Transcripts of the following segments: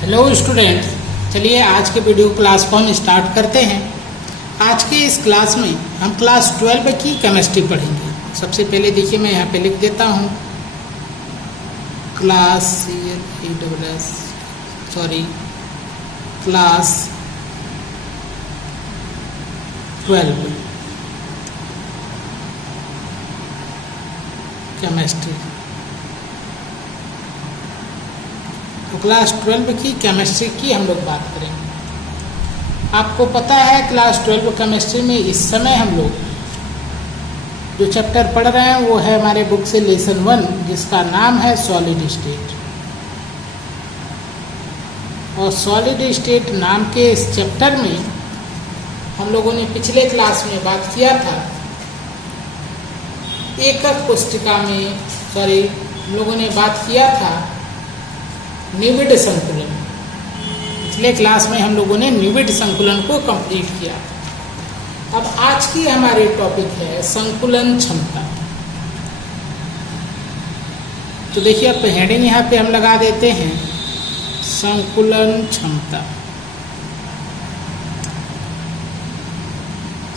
Hello student, चलिए आज के वीडियो क्लास को हम स्टार्ट करते हैं। आज के इस क्लास में हम क्लास 12 की केमिस्ट्री पढ़ेंगे। सबसे पहले देखिए, मैं यहाँ पे लिख देता हूँ क्लास क्लास 12 केमिस्ट्री। तो क्लास 12 की केमिस्ट्री की हम लोग बात करेंगे। आपको पता है क्लास 12 केमिस्ट्री में इस समय हम लोग जो चैप्टर पढ़ रहे हैं वो है हमारे बुक से लेसन 1, जिसका नाम है सॉलिड स्टेट। और सॉलिड स्टेट नाम के इस चैप्टर में हम लोगों ने पिछले क्लास में बात किया था एकक कोष्ठिका में हम लोगों ने बात किया था निविड संकुलन। पिछले क्लास में हम लोगों ने निविड संकुलन को कंप्लीट किया था। अब आज की हमारी टॉपिक है संकुलन क्षमता। तो देखिए, अब हेडिंग यहाँ पे हम लगा देते हैं संकुलन क्षमता।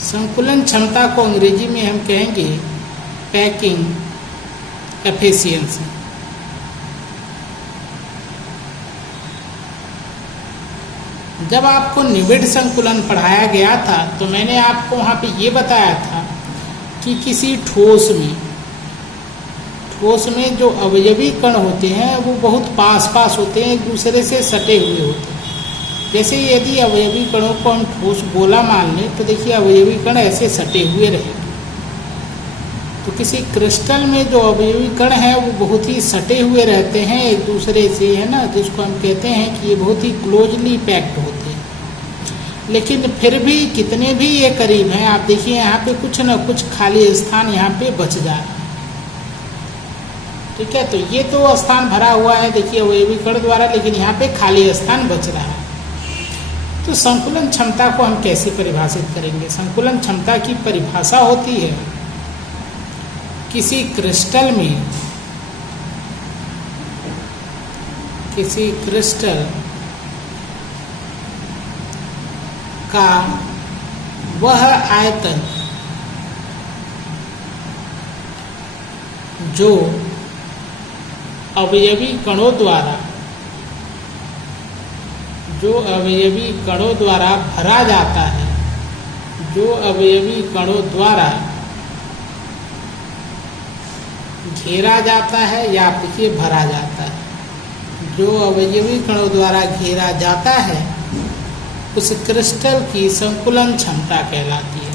संकुलन क्षमता को अंग्रेजी में हम कहेंगे पैकिंग एफिशिएंसी। जब आपको निविड संकुलन पढ़ाया गया था तो मैंने आपको वहाँ पे ये बताया था कि किसी ठोस में जो अवयवी कण होते हैं वो बहुत पास होते हैं, एक दूसरे से सटे हुए होते हैं। जैसे यदि अवयवी कणों को हम ठोस गोला मान लें तो देखिए अवयवी कण ऐसे सटे हुए रहेंगे। तो किसी क्रिस्टल में जो अवयवी कण हैं वो बहुत ही सटे हुए रहते हैं एक दूसरे से, है ना, जिसको हम कहते हैं कि ये बहुत ही क्लोजली पैक्ड होते हैं। लेकिन फिर भी कितने भी ये करीब हैं, आप देखिए यहाँ पे कुछ न कुछ खाली स्थान यहाँ पे बच जा रहा है। ठीक है, तो ये तो स्थान भरा हुआ है देखिए अवयवी कण द्वारा, लेकिन यहाँ पे खाली स्थान बच रहा है। तो संकुलन क्षमता को हम कैसे परिभाषित करेंगे? संकुलन क्षमता की परिभाषा होती है किसी क्रिस्टल का वह आयतन जो अवयवी कणों द्वारा भरा जाता है, जो अवयवी कणों द्वारा घेरा जाता है, या आप देखिए भरा जाता है, जो अवयवी कणों द्वारा घेरा जाता है उस क्रिस्टल की संकुलन क्षमता कहलाती है।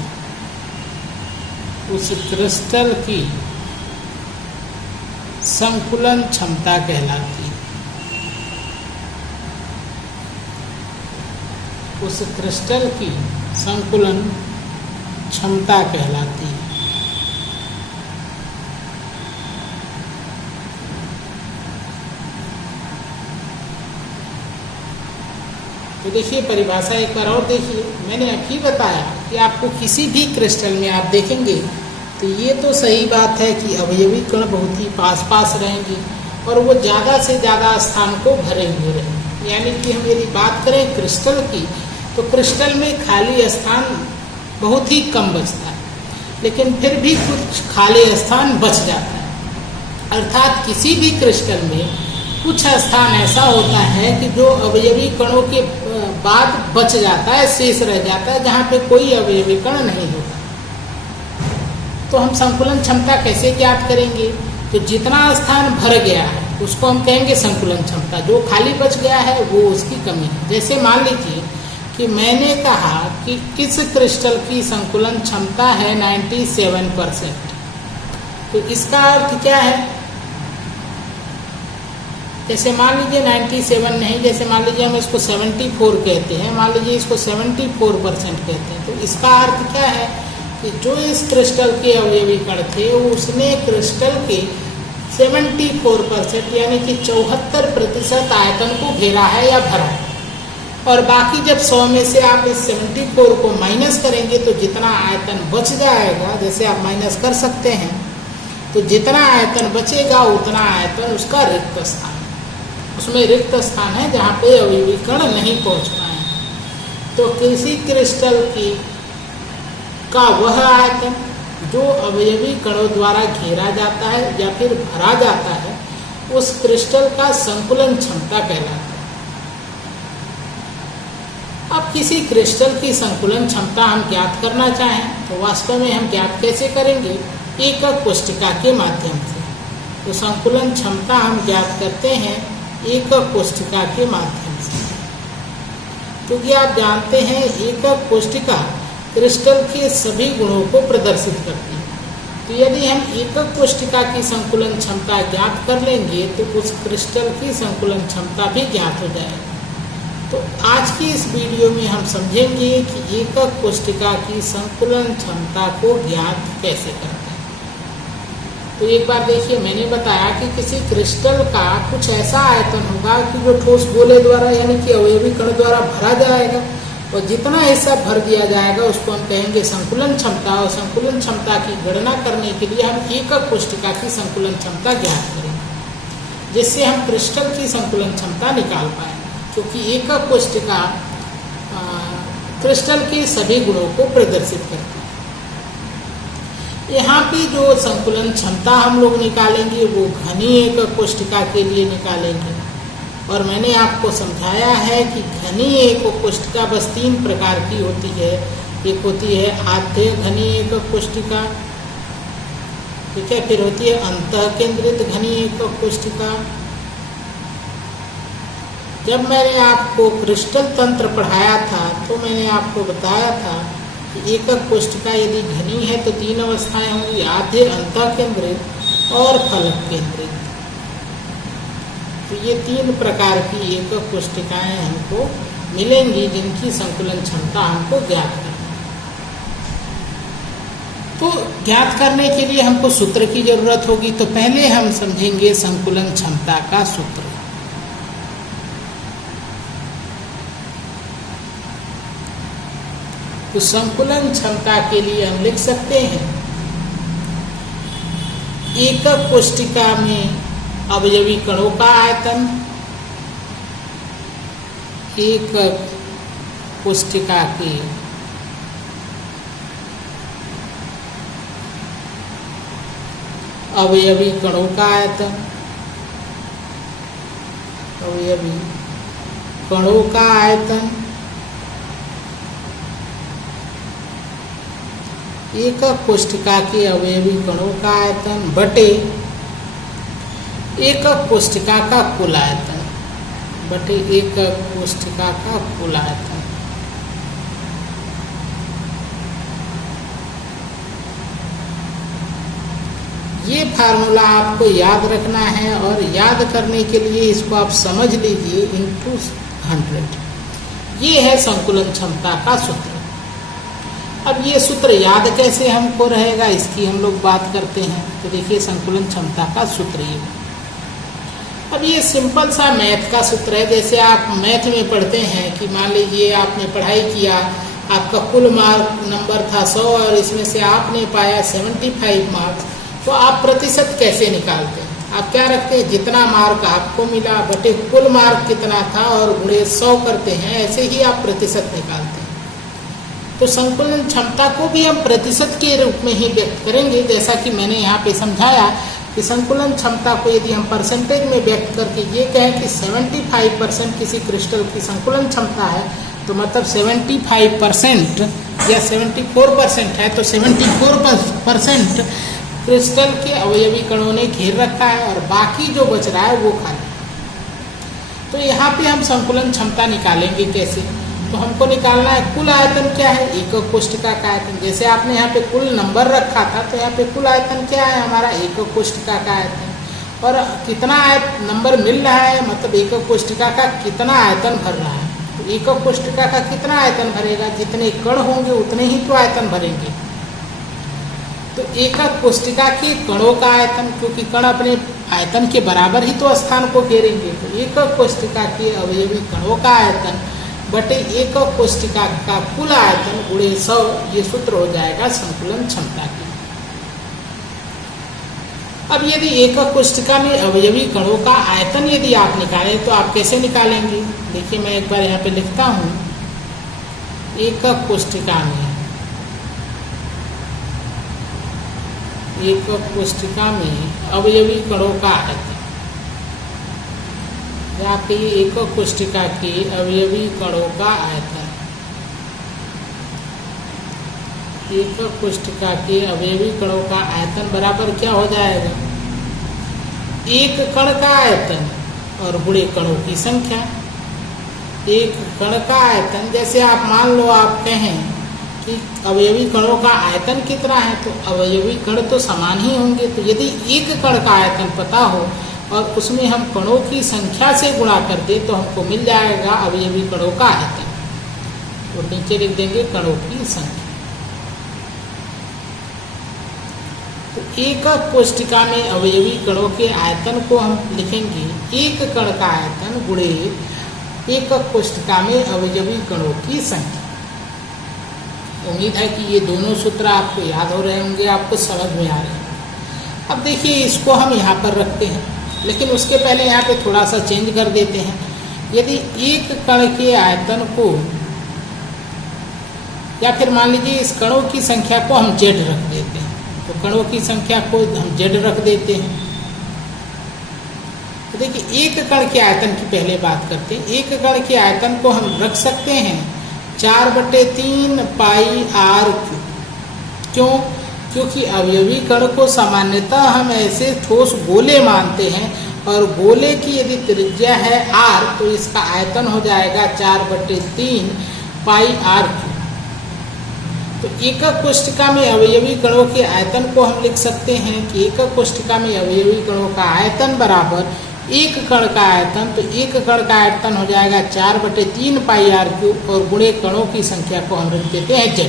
उस क्रिस्टल की संकुलन क्षमता कहलाती है। उस क्रिस्टल की संकुलन क्षमता कहलाती है। तो देखिए परिभाषा एक बार और देखिए, मैंने अभी बताया कि आपको किसी भी क्रिस्टल में आप देखेंगे तो ये तो सही बात है कि अवयवी कण बहुत ही पास रहेंगे और वो ज़्यादा से ज़्यादा स्थान को भरे हुए रहेंगे। यानी कि हम यदि बात करें क्रिस्टल की तो क्रिस्टल में खाली स्थान बहुत ही कम बचता है, लेकिन फिर भी कुछ खाली स्थान बच जाता है। अर्थात किसी भी क्रिस्टल में कुछ स्थान ऐसा होता है कि जो अवयवी कणों के बाद बच जाता है, शेष रह जाता है, जहाँ पे कोई अवयवी कण नहीं होता। तो हम संकुलन क्षमता कैसे ज्ञात करेंगे? तो जितना स्थान भर गया है उसको हम कहेंगे संकुलन क्षमता, जो खाली बच गया है वो उसकी कमी है। जैसे मान लीजिए कि मैंने कहा कि इस क्रिस्टल की संकुलन क्षमता है 97%, तो इसका अर्थ क्या है? जैसे मान लीजिए 97 नहीं, जैसे मान लीजिए हम इसको 74 कहते हैं, मान लीजिए इसको 74% कहते हैं, तो इसका अर्थ क्या है कि जो इस क्रिस्टल के अवयवी कण थे उसने क्रिस्टल के 74% यानी कि 74% आयतन को घेरा है या भरा है। और बाकी जब 100 में से आप इस 74 को माइनस करेंगे तो जितना आयतन बच जाएगा, जैसे आप माइनस कर सकते हैं, तो जितना आयतन बचेगा उतना आयतन उसका रिक्त स्थान। उसमें रिक्त स्थान है जहाँ पे अवयवी कण नहीं पहुँच पाए। तो किसी क्रिस्टल की का वह आयतन जो अवयवी कणों द्वारा घेरा जाता है या फिर भरा जाता है, उस क्रिस्टल का संकुलन क्षमता कहलाता है। अब किसी क्रिस्टल की संकुलन क्षमता हम ज्ञात करना चाहें तो वास्तव में हम ज्ञात कैसे करेंगे? एकक कोष्ठिका के माध्यम से। तो संकुलन क्षमता हम ज्ञात करते हैं एकक कोष्ठिका के माध्यम से, क्योंकि आप जानते हैं एकक कोष्ठिका क्रिस्टल के सभी गुणों को प्रदर्शित करती है। तो यदि हम एकक कोष्ठिका की संकुलन क्षमता ज्ञात कर लेंगे तो उस क्रिस्टल की संकुलन क्षमता भी ज्ञात हो जाएगी। तो आज की इस वीडियो में हम समझेंगे कि एकक कोष्ठिका की संकुलन क्षमता को ज्ञात कैसे करते हैं। तो एक बार देखिए, मैंने बताया कि किसी क्रिस्टल का कुछ ऐसा आयतन होगा कि जो ठोस गोले द्वारा यानी कि अवयवी कण द्वारा भरा जाएगा, और जितना हिस्सा भर दिया जाएगा उसको हम कहेंगे संकुलन क्षमता। और संकुलन क्षमता की गणना करने के लिए हम एकक कोष्ठिका की संकुलन क्षमता ज्ञात करेंगे, जिससे हम क्रिस्टल की संकुलन क्षमता निकाल पाएंगे, क्योंकि एकक कोष्ठिका क्रिस्टल के सभी गुणों को प्रदर्शित करती है। यहाँ पे जो संकुलन क्षमता हम लोग निकालेंगे वो घनी एकक कोष्ठिका के लिए निकालेंगे। और मैंने आपको समझाया है कि घनी एकक कोष्ठिका बस 3 प्रकार की होती है। एक होती है आद्य घनी एकक कोष्ठिका, ठीक है, फिर होती है अंतः केंद्रित घनी एकक कोष्ठिका। जब मैंने आपको क्रिस्टल तंत्र पढ़ाया था तो मैंने आपको बताया था कि एकक कोष्ठिका यदि घनी है तो 3 अवस्थाएं होंगी, आद्य, अंतः केंद्रित और फलक केंद्रित। तो ये 3 प्रकार की एकक कोष्ठिकाएं हमको मिलेंगी जिनकी संकुलन क्षमता हमको ज्ञात करनी है। तो ज्ञात करने के लिए हमको सूत्र की जरूरत होगी। तो पहले हम समझेंगे संकुलन क्षमता का सूत्र। तो संकुलन क्षमता के लिए हम लिख सकते हैं एकक कोष्ठिका में अवयवी कणों का आयतन, एकक कोष्ठिका के अवयवी कणों का आयतन, अवयवी कणों का आयतन एकक कोष्ठिका के अवयवी कणों का आयतन बटे एकक कोष्ठिका का कुल आयतन, बटे एकक कोष्ठिका का कुल आयतन। ये फार्मूला आपको याद रखना है, और याद करने के लिए इसको आप समझ लीजिए इंटू 100। ये है संकुलन क्षमता का सूत्र। अब ये सूत्र याद कैसे हमको रहेगा, इसकी हम लोग बात करते हैं। तो देखिए संकुलन क्षमता का सूत्र ये। अब ये सिंपल सा मैथ का सूत्र है। जैसे आप मैथ में पढ़ते हैं कि मान लीजिए आपने पढ़ाई किया, आपका कुल मार्क नंबर था 100 और इसमें से आपने पाया 75 मार्क्स, तो आप प्रतिशत कैसे निकालते हैं? आप क्या रखते हैं, जितना मार्क आपको मिला बटे कुल मार्क कितना था और गुणे 100 करते हैं। ऐसे ही आप प्रतिशत निकालते हैं। तो संकुलन क्षमता को भी हम प्रतिशत के रूप में ही व्यक्त करेंगे, जैसा कि मैंने यहाँ पे समझाया कि संकुलन क्षमता को यदि हम परसेंटेज में व्यक्त करके ये कहें कि 75% किसी क्रिस्टल की संकुलन क्षमता है, तो मतलब 75% या 74% है, तो 74% क्रिस्टल के अवयवी कणों ने घेर रखा है और बाकी जो बच रहा है वो खाली। तो यहाँ पे हम संकुलन क्षमता निकालेंगे कैसे? तो हमको निकालना है कुल आयतन क्या है, एकक कोष्ठिका का आयतन। जैसे आपने यहाँ पे कुल नंबर रखा था, तो यहाँ पे कुल आयतन क्या है हमारा, एकक कोष्ठिका का आयतन। और कितना नंबर मिल रहा है, मतलब एकक कोष्ठिका का कितना आयतन भर रहा है। तो एकक कोष्ठिका का कितना आयतन भरेगा, जितने कण होंगे उतने ही तो आयतन भरेंगे। तो एकक कोष्ठिका के कणों का आयतन, क्योंकि कण अपने आयतन के बराबर ही तो स्थान को घेरेंगे, तो एकक कोष्ठिका के अवयवी कणों का आयतन बटे एकक कोष्ठिका का कुल आयतन गुणे 100, ये सूत्र हो जाएगा संकुलन क्षमता की। अब यदि एकक कोष्ठिका में अवयवी कणों का आयतन यदि आप निकालें तो आप कैसे निकालेंगे? देखिए मैं एक बार यहाँ पे लिखता हूँ, एकक कोष्ठिका में अवयवी कणों का आयतन, या आपके एकक कोष्ठिका के अवयवी कणों का आयतन, एकक कोष्ठिका के अवयवी कणों का आयतन बराबर क्या हो जाएगा? एक कण का आयतन और गुणे कणों की संख्या। एक कण का आयतन, जैसे आप मान लो आप कहें कि अवयवी कणों का आयतन कितना है, तो अवयवी कण तो समान ही होंगे। तो यदि एक कण का आयतन पता हो और उसमें हम कणों की संख्या से गुणा कर दे तो हमको मिल जाएगा अवयवी कणों का आयतन। तो नीचे लिख देंगे कणों की संख्या। तो एकक कोष्ठिका में अवयवी कणों के आयतन को हम लिखेंगे एक कण का आयतन गुणे एकक कोष्ठिका में अवयवी कणों की संख्या। उम्मीद है कि ये दोनों सूत्र आपको याद हो रहे होंगे, आपको समझ में आ रहे हैं। अब देखिए इसको हम यहाँ पर रखते हैं, लेकिन उसके पहले यहाँ पे थोड़ा सा चेंज कर देते हैं। यदि एक कण के आयतन को, या फिर मान लीजिए इस कणों की संख्या को हम z रख देते हैं, तो कणों की संख्या को हम z रख देते हैं। तो देखिए एक कण के आयतन की पहले बात करते हैं। एक कण के आयतन को हम रख सकते हैं 4/3 पाई r क्यूब। क्यों? क्योंकि अवयवी कण को सामान्यतः हम ऐसे ठोस गोले मानते हैं, और गोले की यदि त्रिज्या है r तो इसका आयतन हो जाएगा 4/3 पाई r क्यूब। तो एकक कोष्ठिका में अवयवी कणों के आयतन को हम लिख सकते हैं कि एकक कोष्ठिका में अवयवी कणों का आयतन बराबर एक कण का आयतन, तो एक कण का आयतन हो जाएगा 4/3 पाई r क्यूब, और गुणे कणों की संख्या को हम रख देते हैं z।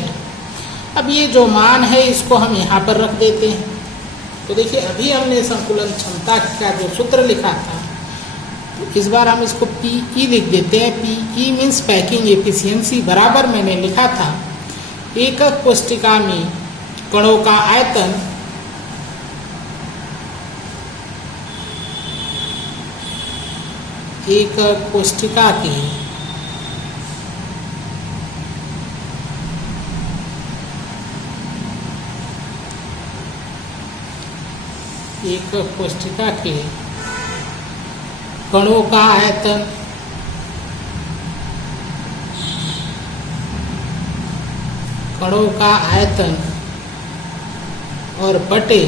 अब ये जो मान है इसको हम यहाँ पर रख देते हैं। तो देखिए अभी हमने संकुलन क्षमता का जो सूत्र लिखा था, तो इस बार हम इसको PE लिख देते हैं। PE मीन्स पैकिंग एफिशिएंसी, बराबर मैंने लिखा था एकक कोष्ठिका में कणों का आयतन एकक कोष्ठिका के एकक कोष्ठिका के कणों का आयतन और बटे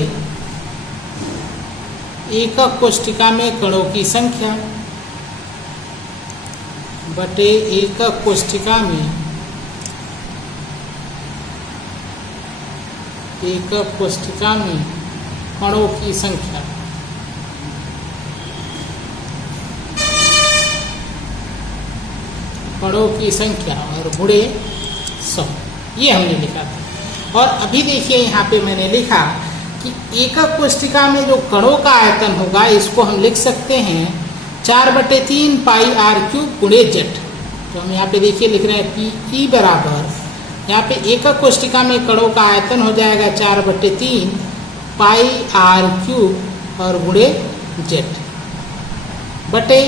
एकक कोष्ठिका में कणों की संख्या बटे एकक कोष्ठिका में कणों की संख्या। कणों की संख्या और गुणे 100, ये हमने लिखा था। और अभी देखिए यहाँ पे मैंने लिखा कि एकक कोष्ठिका में जो कणों का आयतन होगा इसको हम लिख सकते हैं 4/3 पाई r क्यूब गुणे z। तो हम यहाँ पे देखिए लिख रहे हैं PE बराबर, यहाँ पे एकक कोष्ठिका में कणों का आयतन हो जाएगा 4/3 पाई r क्यूब और गुणे z, बटे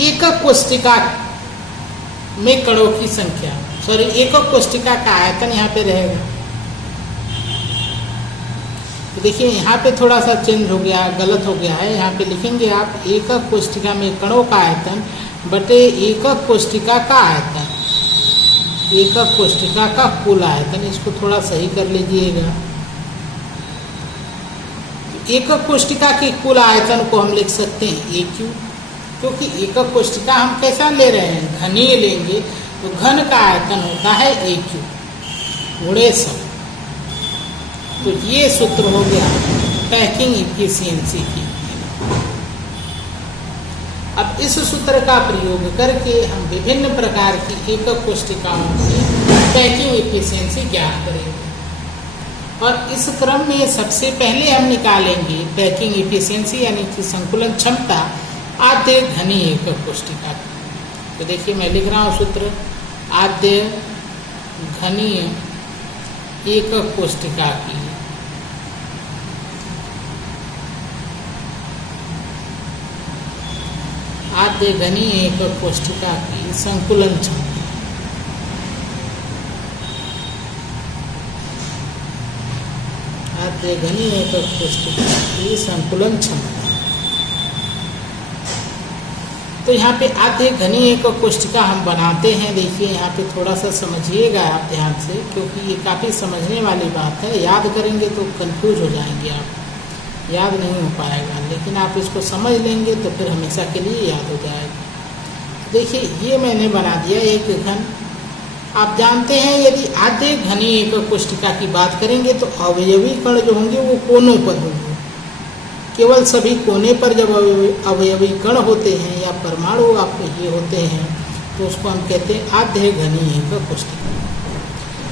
एकक कोष्ठिका में कणों की संख्या, सॉरी एकक कोष्ठिका का आयतन यहाँ पे रहेगा। तो देखिए यहाँ पे थोड़ा सा चेंज हो गया, गलत हो गया है। यहाँ पे लिखेंगे आप एकक कोष्ठिका में कणों का आयतन बटे एकक कोष्ठिका का आयतन, एकक कोष्ठिका का कुल आयतन। इसको थोड़ा सही कर लीजिएगा। एकक कोष्ठिका के कुल आयतन को हम लिख सकते हैं AQ, क्योंकि एकक कोष्ठिका हम कैसा ले रहे हैं, घनीय लेंगे, तो घन का आयतन होता है AQ गुणे 100। तो ये सूत्र हो गया पैकिंग इफिशियंसी की। अब इस सूत्र का प्रयोग करके हम विभिन्न प्रकार की एकक कोष्ठिकाओं की पैकिंग इफिशियंसी ज्ञात करेंगे। और इस क्रम में सबसे पहले हम निकालेंगे पैकिंग इफिशियंसी यानी कि संकुलन क्षमता आद्य घनीय एकक कोष्ठिका की। तो देखिए मैं लिख रहा हूँ सूत्र, आद्य घनीय एकक कोष्ठिका की आद्य घनी एकक कोष्ठिका की संकुलन क्षमता। आद्य घनी एकक कोष्ठिका की संकुलन क्षमता। तो यहाँ पे आद्य घनी एकक कोष्ठिका हम बनाते हैं। देखिए यहाँ पे थोड़ा सा समझिएगा आप ध्यान से, क्योंकि ये काफ़ी समझने वाली बात है। याद करेंगे तो कंफ्यूज हो जाएंगे आप, याद नहीं हो पाएगा, लेकिन आप इसको समझ लेंगे तो फिर हमेशा के लिए याद हो जाएगा। देखिए ये मैंने बना दिया एक घन। आप जानते हैं यदि आद्य घनी एकक कोष्ठिका की बात करेंगे तो अवयवी कण जो होंगे वो कोनों पर होंगे। केवल सभी कोने पर जब अवयवी कण होते हैं या परमाणु आपके ये होते हैं तो उसको हम कहते हैं आद्य घनी एकक कोष्ठिका।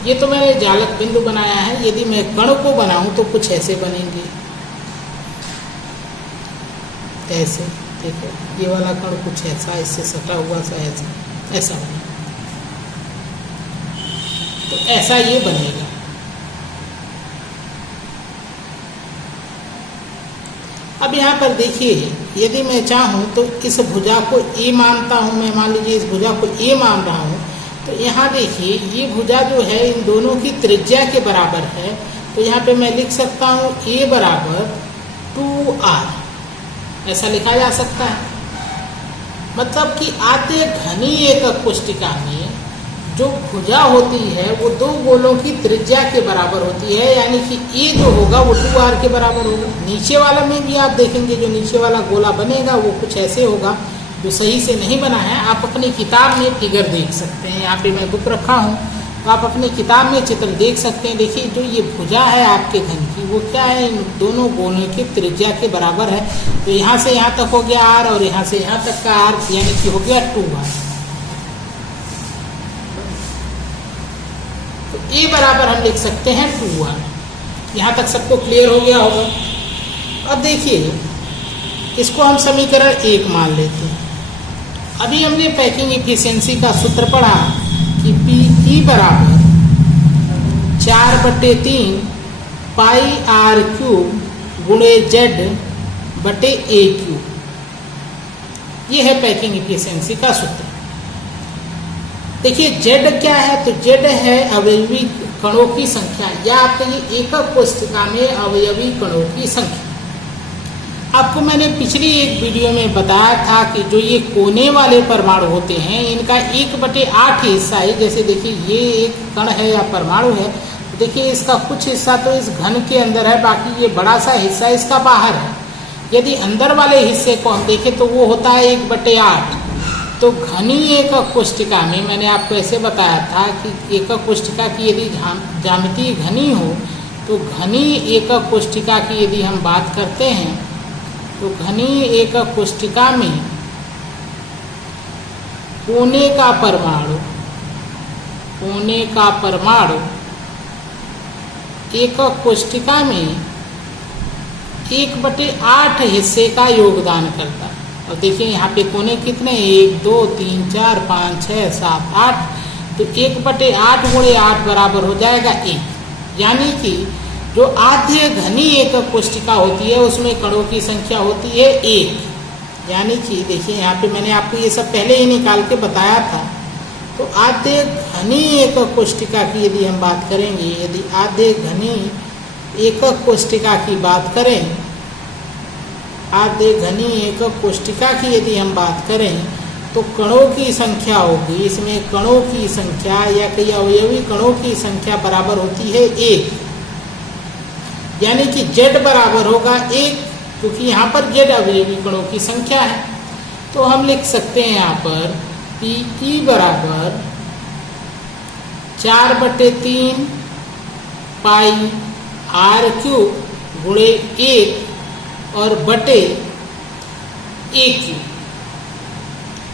ये तो मैंने जालक बिंदु बनाया है। यदि मैं कण को बनाऊं तो कुछ ऐसे बनेंगे, ऐसे। देखो ये वाला कण कुछ ऐसा, इससे सटा हुआ सा ऐसा बनेगा। तो ऐसा ये बनेगा। अब यहाँ पर देखिए, यदि मैं चाहूँ तो इस भुजा को ए मानता हूँ, मैं मान लीजिए इस भुजा को ए मान रहा हूँ, तो यहाँ देखिए ये भुजा जो है इन दोनों की त्रिज्या के बराबर है। तो यहाँ पे मैं लिख सकता हूँ ए बराबर 2r, ऐसा लिखा जा सकता है। मतलब कि आद्य घनी एकक कोष्ठिका में जो भुजा होती है वो दो गोलों की त्रिज्या के बराबर होती है, यानी कि ए जो होगा वो 2r के बराबर होगा। नीचे वाला में भी आप देखेंगे जो नीचे वाला गोला बनेगा वो कुछ ऐसे होगा, जो सही से नहीं बना है। आप अपनी किताब में फिगर देख सकते हैं, यहाँ पे मैं बुक रखा हूँ, तो आप अपनी किताब में चित्र देख सकते हैं। देखिए जो ये भुजा है आपके घन की वो क्या है, इन दोनों गोलों की त्रिज्या के बराबर है। तो यहाँ से यहाँ तक हो गया r और यहाँ से यहाँ तक का r, यानी कि हो गया 2r। तो ए बराबर हम लिख सकते हैं 2r। यहाँ तक सबको क्लियर हो गया होगा। अब देखिए इसको हम समीकरण 1 मान लेते हैं। अभी हमने पैकिंग इफिशिएंसी का सूत्र पढ़ा कि पी बराबर 4/3 पाई आर क्यूब गुणे जेड बटे ए क्यूब। ये है पैकिंग इफिशिएंसी का सूत्र। देखिए जेड क्या है, तो जेड है अवयवी कणों की संख्या, या आपके ये एकक कोष्ठिका में अवयवी कणों की संख्या। आपको मैंने पिछली एक वीडियो में बताया था कि जो ये कोने वाले परमाणु होते हैं इनका 1/8 हिस्सा है। जैसे देखिए ये एक कण है या परमाणु है, देखिए इसका कुछ हिस्सा तो इस घन के अंदर है, बाकी ये बड़ा सा हिस्सा इसका बाहर है। यदि अंदर वाले हिस्से को हम देखें तो वो होता है 1/8। तो घनी एकक कोष्ठिका में मैंने आपको ऐसे बताया था कि एकक कोष्ठिका की यदि ज्यामिति घनी हो तो घनी एकक कोष्ठिका की यदि हम बात करते हैं तो घनी एकक कोष्ठिका में कोने का परमाणु एकक कोष्ठिका में 1/8 हिस्से का योगदान करता है। और देखिए यहाँ पे कोने कितने, 1 2 3 4 5 6 7 8। तो 1/8 गुणे 8 बराबर हो जाएगा 1। यानी कि जो आद्य घनी एकक कोष्ठिका होती है उसमें कणों की संख्या होती है 1। यानी कि देखिए यहाँ पे मैंने आपको ये सब पहले ही निकाल के बताया था। तो आद्य घनी एकक कोष्ठिका की यदि हम बात करेंगे, यदि आद्य घनी एकक कोष्ठिका की बात करें, आद्य घनी एकक कोष्ठिका की यदि हम बात करें तो कणों की संख्या होगी, इसमें कणों की संख्या या कई अवयवी कणों की संख्या बराबर होती है 1। यानी कि z बराबर होगा 1, क्योंकि यहाँ पर z अवयवी कणों की संख्या है। तो हम लिख सकते हैं यहाँ पर पी बराबर 4/3 पाई आर क्यूब गुणे 1 और बटे ए क्यूब।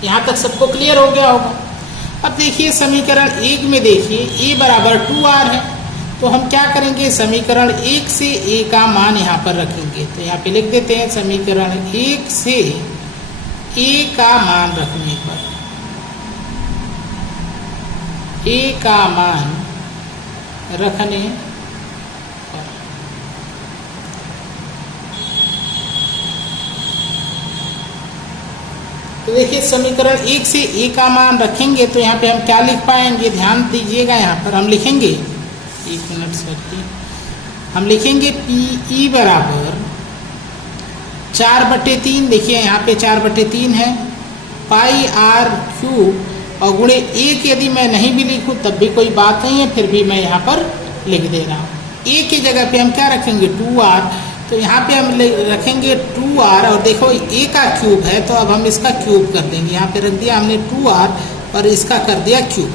यहाँ तक सबको क्लियर हो गया होगा। अब देखिए समीकरण 1 में देखिए ए बराबर 2r है, तो हम क्या करेंगे, समीकरण 1 से ए का मान यहाँ पर रखेंगे। तो यहाँ पे लिख देते हैं समीकरण 1 से ए का मान रखने पर, ए का मान रखने पर तो देखिए समीकरण 1 से ए का मान रखेंगे तो यहाँ पे हम क्या लिख पाएंगे, ध्यान दीजिएगा। यहाँ पर हम लिखेंगे, एक मिनट सर, हम लिखेंगे पी ई बराबर 4/3। देखिए यहाँ पे 4/3 है, पाई आर क्यूब, और गुणे 1 यदि मैं नहीं भी लिखूँ तब भी कोई बात नहीं है, फिर भी मैं यहाँ पर लिख दे रहा हूँ। ए की जगह पे हम क्या रखेंगे, 2r, तो यहाँ पे हम रखेंगे 2r, और देखो ए का क्यूब है तो अब हम इसका क्यूब कर देंगे। यहाँ पे रख दिया हमने 2r और इसका कर दिया क्यूब।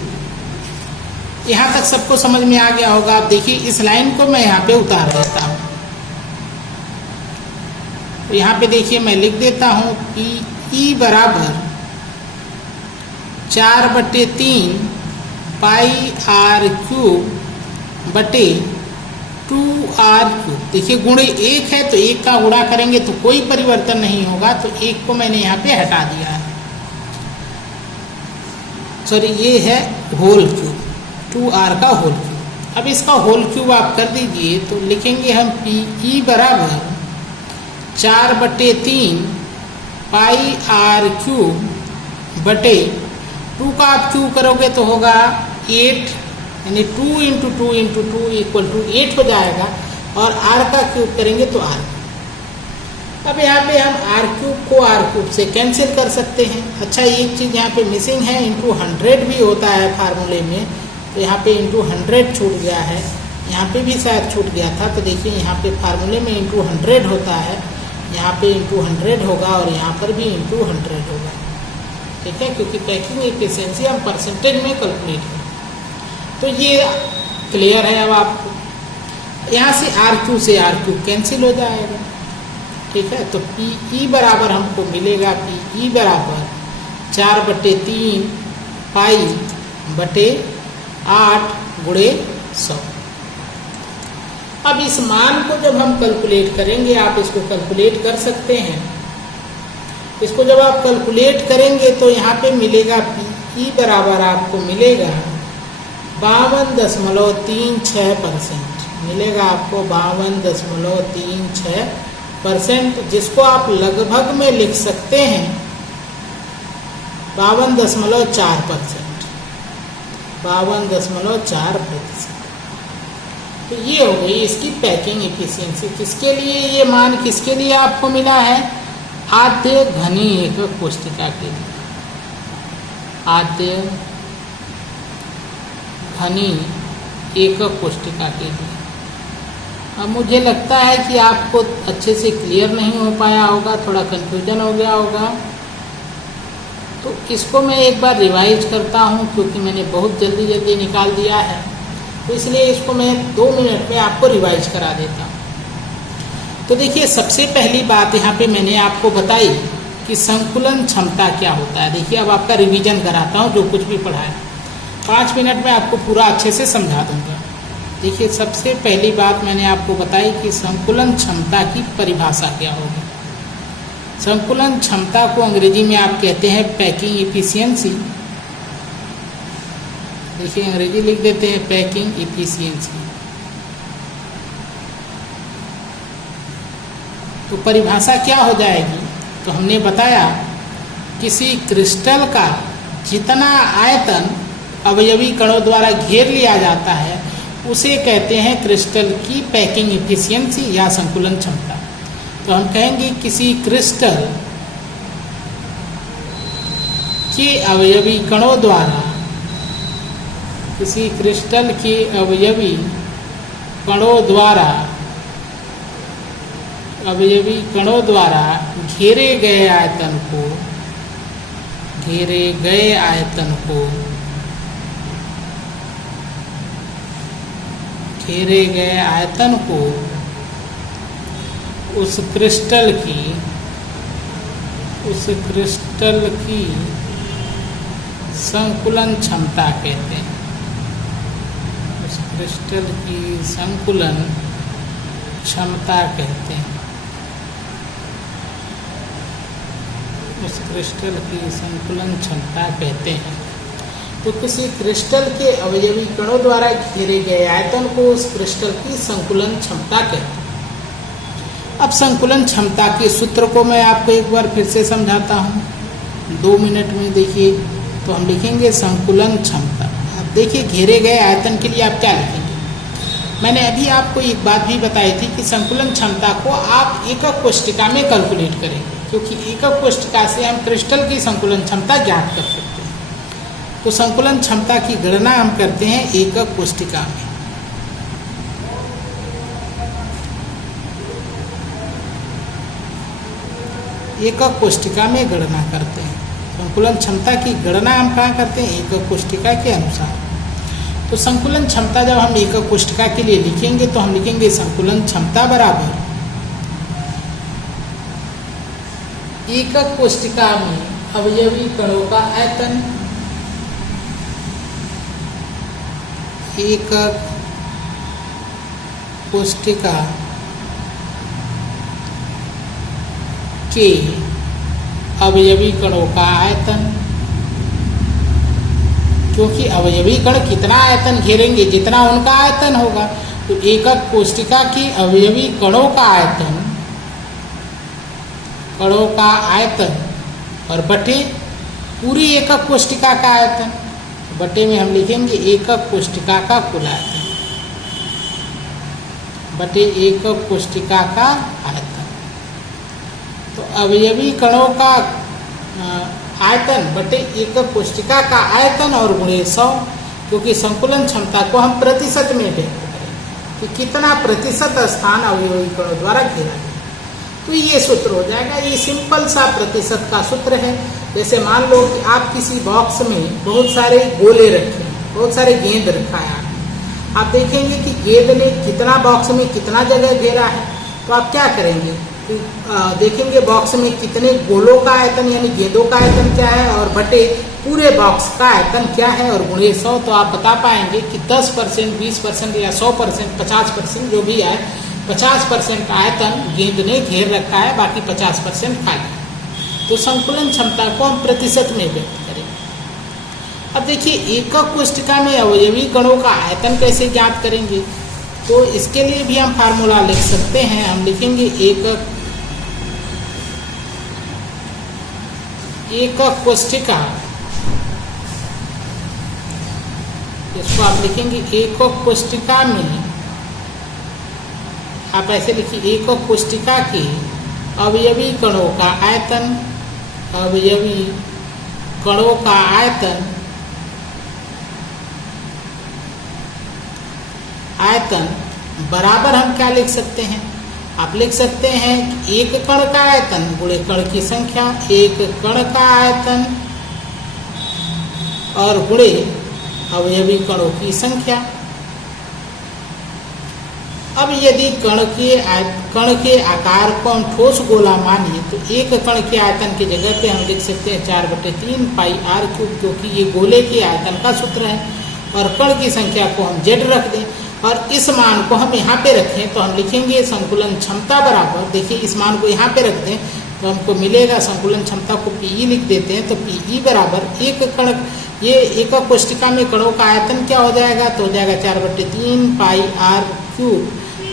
यहाँ तक सबको समझ में आ गया होगा। आप देखिए इस लाइन को मैं यहाँ पे उतार देता हूँ, तो यहाँ पे देखिए मैं लिख देता हूँ पी ई बराबर 4/3 पाई आर क्यूब बटे 2r क्यूब। देखिए गुणे 1 है तो 1 का गुणा करेंगे तो कोई परिवर्तन नहीं होगा, तो 1 को मैंने यहाँ पे हटा दिया है। सॉरी, ये है होल क्यूब, 2r का होल क्यूब। अब इसका होल क्यूब आप कर दीजिए तो लिखेंगे हम पी ई बराबर 4/3 पाई आर क्यूब बटे 2 का आप क्यूब करोगे तो होगा 8, यानी 2 × 2 × 2 = 8 हो जाएगा, और r का क्यूब करेंगे तो r। अब यहाँ पे हम r क्यूब को r क्यूब से कैंसिल कर सकते हैं। अच्छा, एक चीज़ यहाँ पे मिसिंग है, ×100 भी होता है फार्मूले में, तो यहाँ पे ×100 छूट गया है, यहाँ पे भी शायद छूट गया था। तो देखिए यहाँ पे फार्मूले में ×100 होता है, यहाँ पे ×100 होगा और यहाँ पर भी ×100 होगा, ठीक है, क्योंकि पैकिंग एफिशिएंसी हम परसेंटेज में कैलकुलेट करें। तो ये क्लियर है। अब आपको यहाँ से R से R कैंसिल हो जाएगा, ठीक है। तो पी ई बराबर हमको मिलेगा, पी ई बराबर 4/3 पाई बटे 8 गुणे 100। अब इस मान को जब हम कैलकुलेट करेंगे, आप इसको कैलकुलेट कर सकते हैं। इसको जब आप कैलकुलेट करेंगे तो यहाँ पे मिलेगा पी ई बराबर आपको मिलेगा 52.36% मिलेगा आपको, 52.36%, जिसको आप लगभग में लिख सकते हैं 52.4%, 52.4%। तो ये हो गई इसकी पैकिंग एफिशिएंसी। किसके लिए ये मान, किसके लिए आपको मिला है, आद्य घनी एकक कोष्ठिका के लिए, आद्य घनी एकक कोष्ठिका के लिए। अब मुझे लगता है कि आपको अच्छे से क्लियर नहीं हो पाया होगा, थोड़ा कन्फ्यूजन हो गया होगा, तो इसको मैं एक बार रिवाइज करता हूँ, क्योंकि मैंने बहुत जल्दी निकाल दिया है, तो इसलिए इसको मैं 2 मिनट में आपको रिवाइज करा देता हूँ। तो देखिए सबसे पहली बात यहाँ पे मैंने आपको बताई कि संकुलन क्षमता क्या होता है। देखिए अब आपका रिवीजन कराता हूँ, जो कुछ भी पढ़ा है 5 मिनट में आपको पूरा अच्छे से समझा दूंगा। देखिए सबसे पहली बात मैंने आपको बताई कि संकुलन क्षमता की परिभाषा क्या होगी। संकुलन क्षमता को अंग्रेजी में आप कहते हैं पैकिंग एफिशिएंसी। देखिए अंग्रेजी लिख देते हैं पैकिंग एफिशिएंसी। तो परिभाषा क्या हो जाएगी, तो हमने बताया किसी क्रिस्टल का जितना आयतन अवयवी कणों द्वारा घेर लिया जाता है उसे कहते हैं क्रिस्टल की पैकिंग एफिशिएंसी या संकुलन क्षमता। तो हम कहेंगे किसी क्रिस्टल के अवयवी कणों द्वारा, किसी क्रिस्टल के अवयवी कणों द्वारा घेरे गए आयतन को उस क्रिस्टल की संकुलन क्षमता कहते हैं। उस क्रिस्टल की संकुलन क्षमता कहते हैं। उस क्रिस्टल की संकुलन क्षमता कहते हैं। तो किसी क्रिस्टल के अवयवी कणों द्वारा घेरे गए आयतन को उस क्रिस्टल की संकुलन क्षमता कहते हैं। अब संकुलन क्षमता के सूत्र को मैं आपको एक बार फिर से समझाता हूँ। 2 मिनट में देखिए, तो हम लिखेंगे संकुलन क्षमता। अब देखिए घेरे गए आयतन के लिए आप क्या लिखेंगे। मैंने अभी आपको एक बात भी बताई थी कि संकुलन क्षमता को आप एकक कोष्ठिका में कैलकुलेट करेंगे, क्योंकि एकक कोष्ठिका से हम क्रिस्टल की संकुलन क्षमता ज्ञात कर सकते हैं। तो संकुलन क्षमता की गणना हम करते हैं एकक कोष्ठिका में। एकक कोष्ठिका में गणना करते हैं। संकुलन क्षमता की गणना हम कहाँ करते हैं, एकक कोष्ठिका के अनुसार। तो संकुलन क्षमता जब हम एकक कोष्ठिका के लिए लिखेंगे तो हम लिखेंगे संकुलन क्षमता बराबर एकक कोष्ठिका में अवयवी कणों का आयतन, एकक कोष्ठिका के अवयवी कणों का आयतन, क्योंकि अवयवी कण कितना आयतन घेरेंगे जितना उनका आयतन होगा। तो एकक कोष्ठिका की अवयवी कणों का आयतन और बटे पूरी एकक कोष्ठिका का आयतन, बटे में हम लिखेंगे एकक कोष्ठिका का कुल आयतन, बटे एकक कोष्ठिका का आयतन। तो अवयवी कणों का आयतन बटे एकक कोष्ठिका का आयतन और गुणे 100, क्योंकि संकुलन क्षमता को हम प्रतिशत में व्यक्त करेंगे कि कितना प्रतिशत स्थान अवयवी कणों द्वारा घेरा गया। तो ये सूत्र हो जाएगा। ये सिंपल सा प्रतिशत का सूत्र है। जैसे मान लो कि आप किसी बॉक्स में बहुत सारे गोले रखे हैं, बहुत सारे गेंद रखा है आपने, आप देखेंगे कि गेंद ने कितना बॉक्स में कितना जगह घेरा है। तो आप क्या करेंगे, देखेंगे बॉक्स में कितने गोलों का आयतन यानी गेंदों का आयतन क्या है और बटे पूरे बॉक्स का आयतन क्या है और गुणे 100। तो आप बता पाएंगे कि 10%, 20% या 100%, 50% जो भी है, 50% आयतन गेंद ने घेर रखा है, बाकी 50% खाली। तो संकुलन क्षमता को हम प्रतिशत में व्यक्त करेंगे। अब देखिए एकक कोष्ठिका में अवयवी कणों का आयतन कैसे ज्ञात करेंगे। तो इसके लिए भी हम फार्मूला लिख सकते हैं। हम लिखेंगे एकक कोष्ठिका, इसको आप लिखेंगे एकक कोष्ठिका में, आप ऐसे लिखिए एकक कोष्ठिका के अवयवी कणों का आयतन, अवयवी कणों का आयतन बराबर हम क्या लिख सकते हैं, आप लिख सकते हैं कि एक कण का आयतन गुणे कण की संख्या, एक कण का आयतन और गुणे अवयवी कणों की संख्या। अब यदि कण के आकार को हम ठोस गोला मानिए तो एक कण के आयतन की जगह पे हम लिख सकते हैं 4/3 पाई r³, क्योंकि ये गोले के आयतन का सूत्र है। और कण की संख्या को हम z रख दें और इस मान को हम यहाँ पे रखें तो हम लिखेंगे संकुलन क्षमता बराबर, देखिए इस मान को यहाँ पे रख दें तो हमको मिलेगा, संकुलन क्षमता को Pe लिख देते हैं। तो Pe बराबर एक कण, ये एकक कोष्ठिका में कणों का आयतन क्या हो जाएगा, तो हो जाएगा 4/3 पाई r³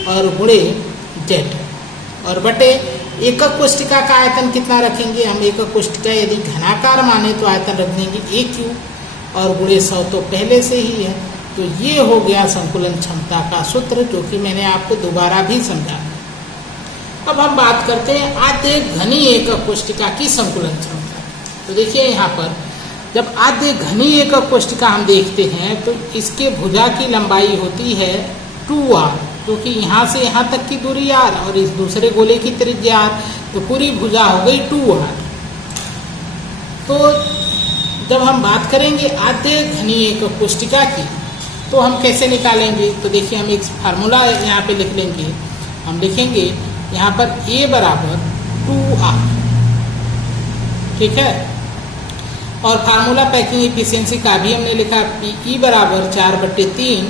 और गुणे z और बटे एकक कोष्ठिका का आयतन कितना रखेंगे हम, एकक कोष्ठिका यदि घनाकार माने तो आयतन रख देंगे a³ और गुणे 100 तो पहले से ही है। तो ये हो गया संकुलन क्षमता का सूत्र, जो कि मैंने आपको दोबारा भी समझाया। अब हम बात करते हैं आद्य घनी एकक कोष्ठिका की संकुलन क्षमता। तो देखिए यहाँ पर जब आद्य घनी एकक कोष्ठिका हम देखते हैं तो इसके भुजा की लंबाई होती है 2r, क्योंकि यहाँ से यहाँ तक की दूरी r और इस दूसरे गोले की त्रिज्या r, तो पूरी भुजा हो गई 2r। तो जब हम बात करेंगे आद्य घनी एकक कोष्ठिका की तो हम कैसे निकालेंगे, तो देखिए हम एक फार्मूला यहाँ पे लिख लेंगे। हम लिखेंगे यहाँ पर a बराबर 2r, ठीक है। और फार्मूला पैकिंग एफिशिएंसी का भी हमने लिखा Pe बराबर 4/3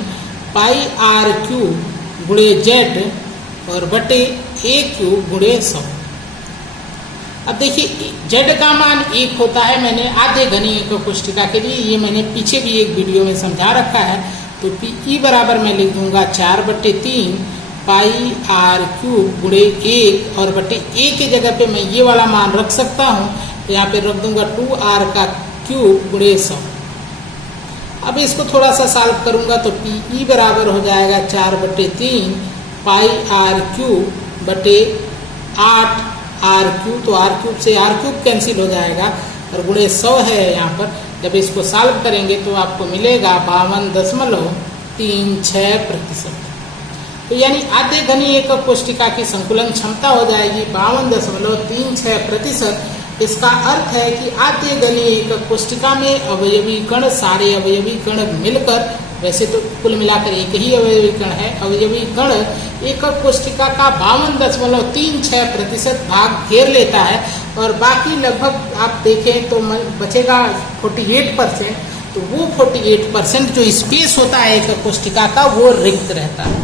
पाई r³ गुणे z और बटे a³ गुणे 100। अब देखिए z का मान 1 होता है, मैंने आधे घनी एकक कोष्ठिका के लिए, ये मैंने पीछे भी एक वीडियो में समझा रखा है। तो Pe बराबर मैं लिख दूंगा 4/3 पाई r³ गुणे 1 और बटे a की जगह पे मैं ये वाला मान रख सकता हूँ तो यहाँ पे रख दूंगा 2r का क्यूब गुणे 100। अब इसको थोड़ा सा सॉल्व करूंगा तो टी बराबर हो जाएगा 4/3 पाई आर क्यूब बटे 8 आर क्यूब। तो आर क्यूब से आर क्यूब कैंसिल हो जाएगा और गुणे 100 है यहाँ पर। जब इसको सॉल्व करेंगे तो आपको मिलेगा 52.36%। तो यानी आधे घनीय एकक कोशिका की संकुलन क्षमता हो जाएगी 52.36%। इसका अर्थ है कि आधे घनीय एकक कोशिका में अवयवी कण, सारे अवयवी कण मिलकर, वैसे तो कुल मिलाकर एक ही अवयवी कण है, अवयवी कण एकक कोशिका का 52.36% भाग घेर लेता है और बाकी लगभग आप देखें तो बचेगा 48%। तो वो 48% जो स्पेस होता है एकक कोशिका का वो रिक्त रहता है।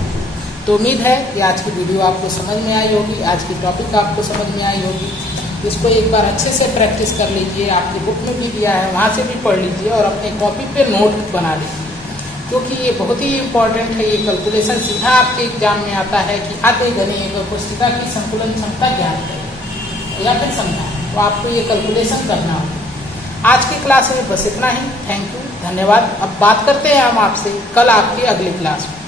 तो उम्मीद है कि आज की वीडियो आपको समझ में आई होगी, आज की टॉपिक आपको समझ में आई होगी। इसको एक बार अच्छे से प्रैक्टिस कर लीजिए, आपकी बुक में भी दिया है वहाँ से भी पढ़ लीजिए और अपने कॉपी पे नोट बना लीजिए, क्योंकि ये बहुत ही इम्पॉर्टेंट है। ये कैलकुलेशन सीधा आपके एग्जाम में आता है कि आधे घनीय एकक कोशिका की संकुलन क्षमता ज्ञात करें या फिर समझा, तो आपको ये कैलकुलेशन करना होगा। आज की क्लास में बस इतना ही। थैंक यू, धन्यवाद। अब बात करते हैं हम आपसे कल आपकी अगली क्लास में।